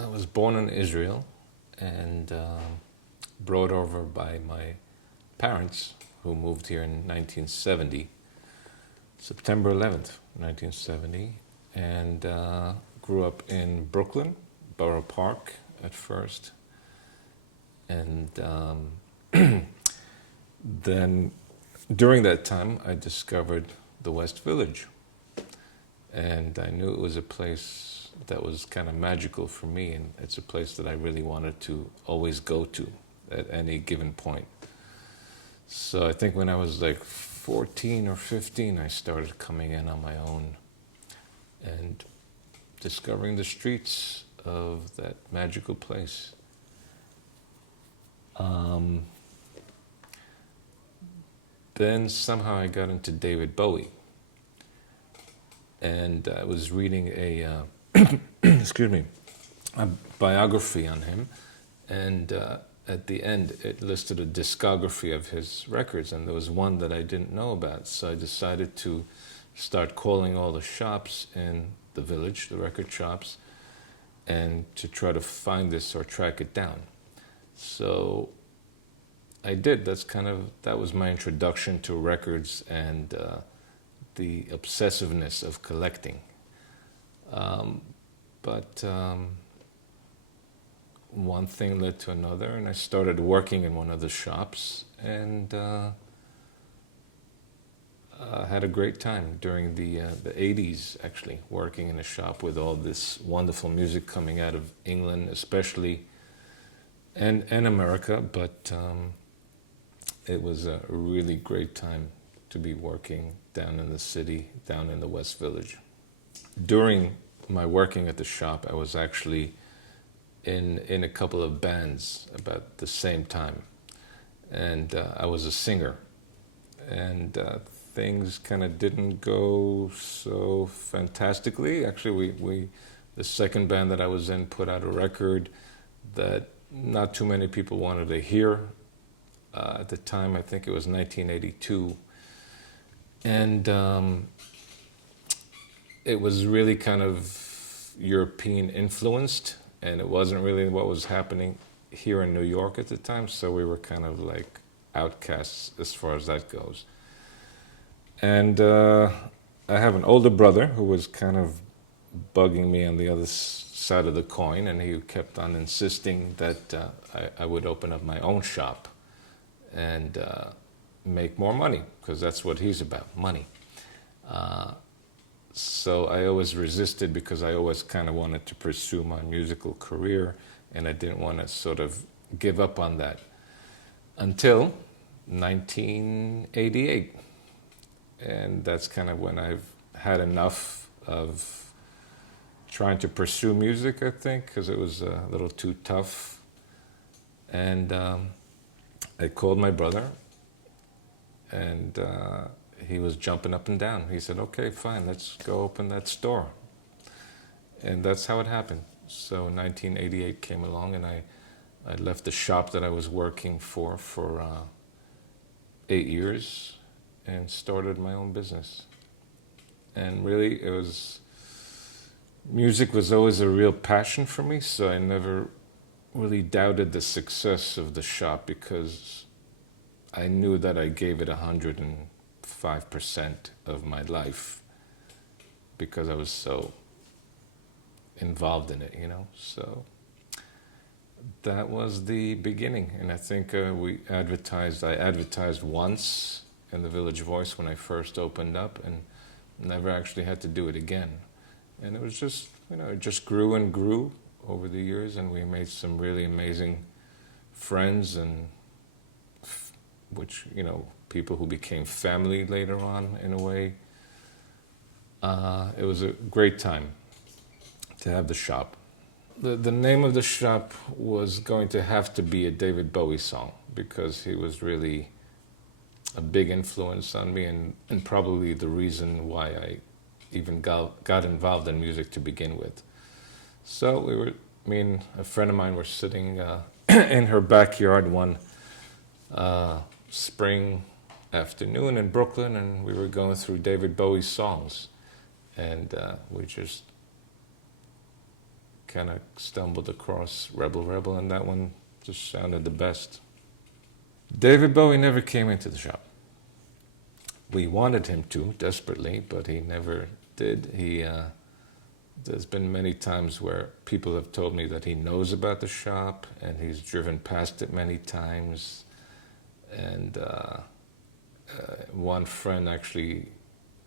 I was born in Israel and brought over by my parents who moved here in 1970, September 11th, 1970, and grew up in Brooklyn, Borough Park at first, and then during that time I discovered the West Village, and I knew it was a place that was kind of magical for me, and it's a place that I really wanted to always go to at any given point. So I think when I was like 14 or 15, I started coming in on my own and discovering the streets of that magical place. Um, then somehow I got into David Bowie, and I was reading a excuse me, a biography on him, and at the end it listed a discography of his records, and there was one that I didn't know about, so I decided to start calling all the shops in the village, the record shops, and to try to find this or track it down. So I did. That was my introduction to records and the obsessiveness of collecting. But one thing led to another, and I started working in one of the shops, and had a great time during the 80s, actually, working in a shop with all this wonderful music coming out of England, especially, and America, but it was a really great time to be working down in the city, down in the West Village. During my working at the shop, I was actually in a couple of bands about the same time, and I was a singer, and things kind of didn't go so fantastically. Actually, we the second band that I was in put out a record that not too many people wanted to hear. At the time, I think it was 1982, and it was really kind of European influenced, and it wasn't really what was happening here in New York at the time, so we were kind of like outcasts as far as that goes. And I have an older brother who was kind of bugging me on the other side of the coin, and he kept on insisting that I would open up my own shop and make more money, because that's what he's about, money. So I always resisted, because I always kind of wanted to pursue my musical career, and I didn't want to sort of give up on that until 1988. And that's kind of when I've had enough of trying to pursue music, I think, because it was a little too tough. And I called my brother, and he was jumping up and down. He said, "Okay, fine, let's go open that store." And that's how it happened. So 1988 came along, and I left the shop that I was working for 8 years and started my own business. And really, music was always a real passion for me, so I never really doubted the success of the shop, because I knew that I gave it 105% of my life, because I was so involved in it, you know. So that was the beginning, and I think I advertised once in the Village Voice when I first opened up, and never actually had to do it again. And it was just, it just grew and grew over the years, and we made some really amazing friends, and people who became family later on, in a way. It was a great time to have the shop. The name of the shop was going to have to be a David Bowie song, because he was really a big influence on me, and probably the reason why I even got involved in music to begin with. So me and a friend of mine were sitting in her backyard one spring afternoon in Brooklyn, and we were going through David Bowie's songs, and we just kind of stumbled across Rebel Rebel, and that one just sounded the best. David Bowie never came into the shop. We wanted him to desperately, but he never did. There's been many times where people have told me that he knows about the shop and he's driven past it many times. And one friend actually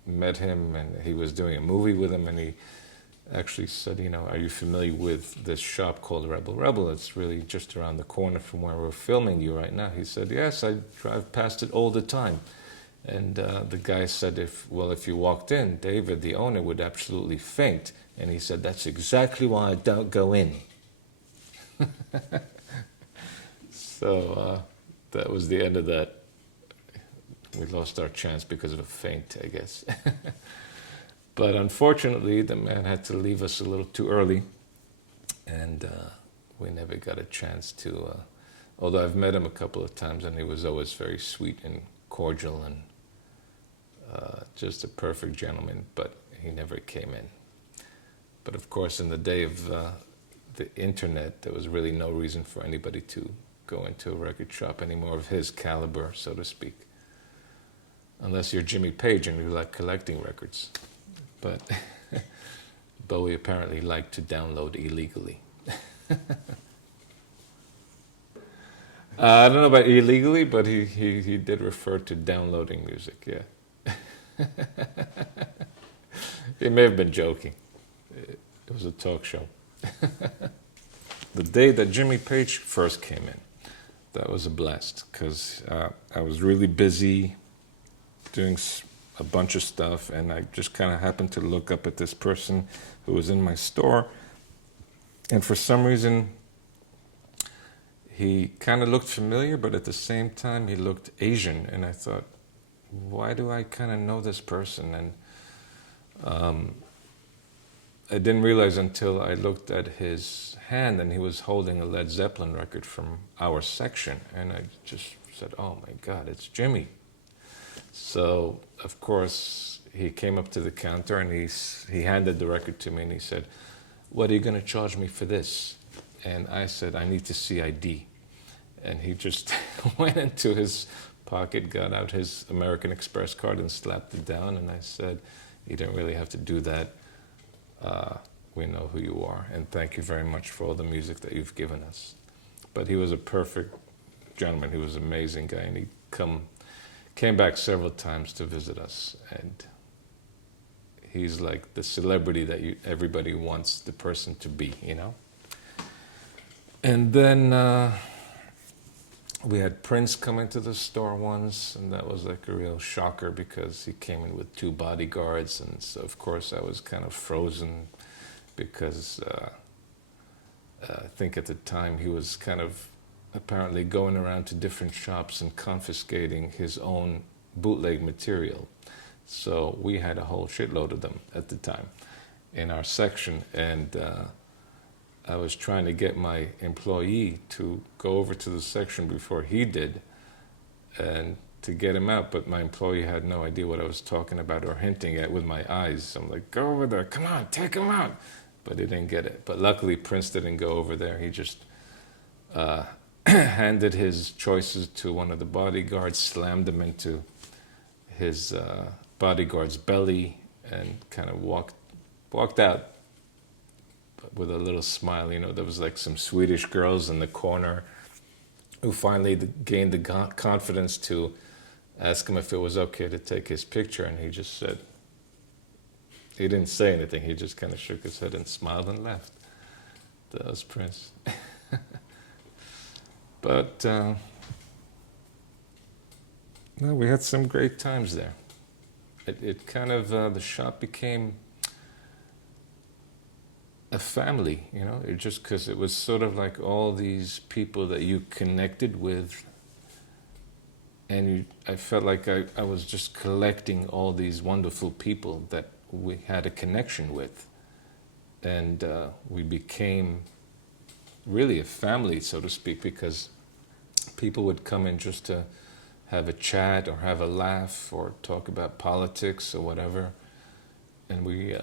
met him, and he was doing a movie with him, and he actually said, are you familiar with this shop called Rebel Rebel? It's really just around the corner from where we're filming you right now. He said, yes, I drive past it all the time. And the guy said, if you walked in, David, the owner, would absolutely faint. And he said, that's exactly why I don't go in. So that was the end of that. We lost our chance because of a faint, I guess. But unfortunately, the man had to leave us a little too early. And we never got a chance to, although I've met him a couple of times, and he was always very sweet and cordial and just a perfect gentleman, but he never came in. But of course, in the day of the internet, there was really no reason for anybody to go into a record shop anymore of his caliber, so to speak. Unless you're Jimmy Page and you like collecting records. But Bowie apparently liked to download illegally. I don't know about illegally, but he did refer to downloading music, yeah. He may have been joking. It was a talk show. The day that Jimmy Page first came in, that was a blast, because I was really busy doing a bunch of stuff, and I just kind of happened to look up at this person who was in my store, and for some reason he kind of looked familiar, but at the same time he looked Asian, and I thought, why do I kind of know this person? And I didn't realize until I looked at his hand, and he was holding a Led Zeppelin record from our section, and I just said, oh my God, it's Jimmy. So, of course, he came up to the counter, and he handed the record to me, and he said, what are you going to charge me for this? And I said, I need to see ID. And he just went into his pocket, got out his American Express card and slapped it down, and I said, you don't really have to do that. We know who you are, and thank you very much for all the music that you've given us. But he was a perfect gentleman. He was an amazing guy, and he came back several times to visit us, and he's like the celebrity that everybody wants the person to be, And then we had Prince come into the store once, and that was like a real shocker because he came in with 2 bodyguards, and so of course I was kind of frozen because I think at the time he was kind of apparently going around to different shops and confiscating his own bootleg material. So we had a whole shitload of them at the time in our section, and I was trying to get my employee to go over to the section before he did and to get him out, but my employee had no idea what I was talking about or hinting at with my eyes. So I'm like, go over there, come on, take him out. But he didn't get it. But luckily Prince didn't go over there. He just handed his choices to one of the bodyguards, slammed them into his bodyguard's belly, and kind of walked out with a little smile. There was like some Swedish girls in the corner who finally gained the confidence to ask him if it was okay to take his picture, and he just said, he didn't say anything, he just kind of shook his head and smiled and left. That was Prince. But no, we had some great times there. It kind of, the shop became a family, it just because it was sort of like all these people that you connected with, and I felt like I was just collecting all these wonderful people that we had a connection with, and we became really a family, so to speak, because people would come in just to have a chat or have a laugh or talk about politics or whatever, and we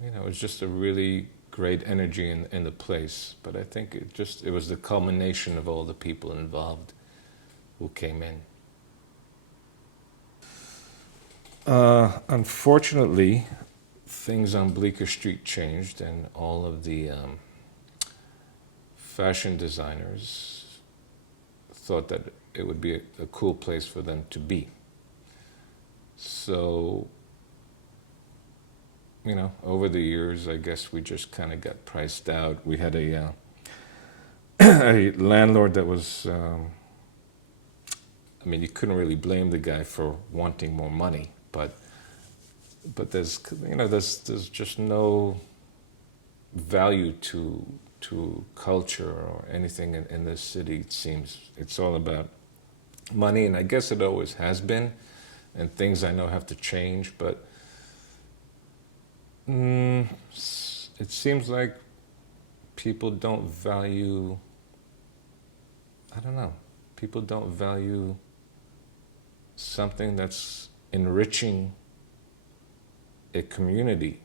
it was just a really great energy in the place. But I think it was the culmination of all the people involved who came in. Unfortunately, things on Bleecker Street changed, and all of the fashion designers thought that it would be a cool place for them to be. So, you know, over the years, I guess we just kind of got priced out. We had a landlord that was, I mean, you couldn't really blame the guy for wanting more money, but there's, you know, there's just no value to culture or anything in this city. It seems it's all about money, and I guess it always has been, and things I know have to change, but it seems like people don't value, I don't know, people don't value something that's enriching a community,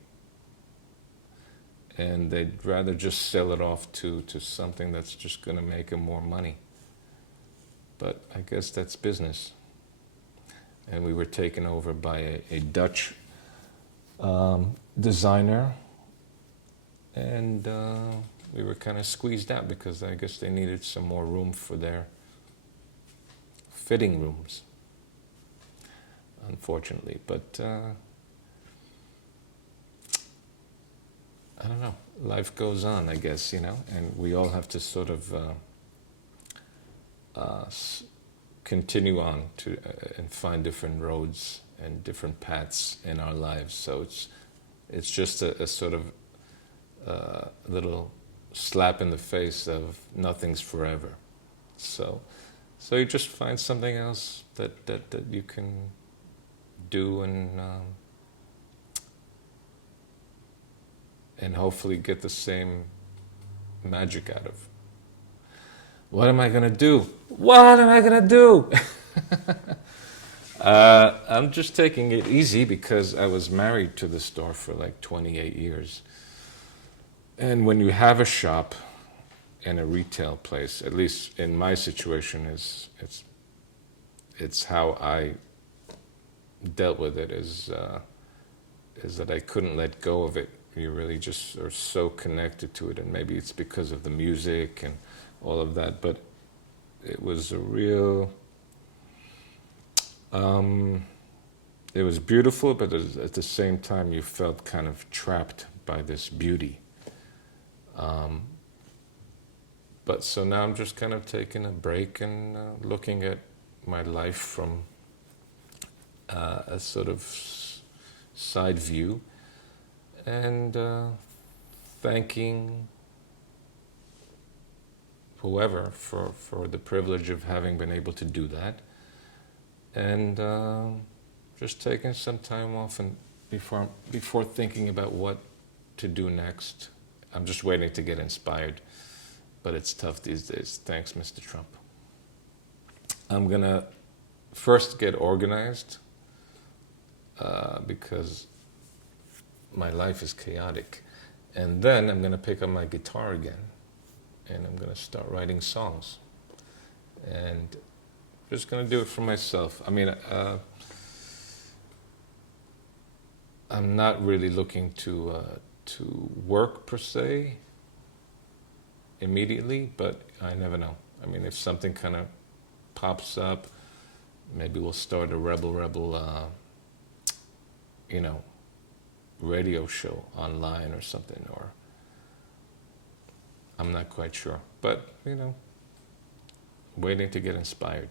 and they'd rather just sell it off to something that's just going to make them more money. But I guess that's business. And we were taken over by a Dutch designer, and we were kind of squeezed out because I guess they needed some more room for their fitting rooms, unfortunately. But I don't know, life goes on, I guess, you know, and we all have to sort of continue on to and find different roads and different paths in our lives. So it's just a sort of little slap in the face of nothing's forever. So you just find something else that you can do and hopefully get the same magic out of. What am I gonna do? What am I gonna do? I'm just taking it easy because I was married to the store for like 28 years. And when you have a shop and a retail place, at least in my situation, it's how I dealt with it, is that I couldn't let go of it. You really just are so connected to it, and maybe it's because of the music and all of that, but it was a real, it was beautiful, but at the same time you felt kind of trapped by this beauty. But so now I'm just kind of taking a break and looking at my life from a sort of side view, and thanking whoever for the privilege of having been able to do that, and just taking some time off and before thinking about what to do next. I'm just waiting to get inspired, but it's tough these days. Thanks, Mr. Trump. I'm gonna first get organized because my life is chaotic, and then I'm gonna pick up my guitar again, and I'm gonna start writing songs, and I'm just gonna do it for myself. I mean, I'm not really looking to work per se immediately, but I never know. I mean, if something kind of pops up, maybe we'll start a rebel radio show online or something, or I'm not quite sure, but waiting to get inspired.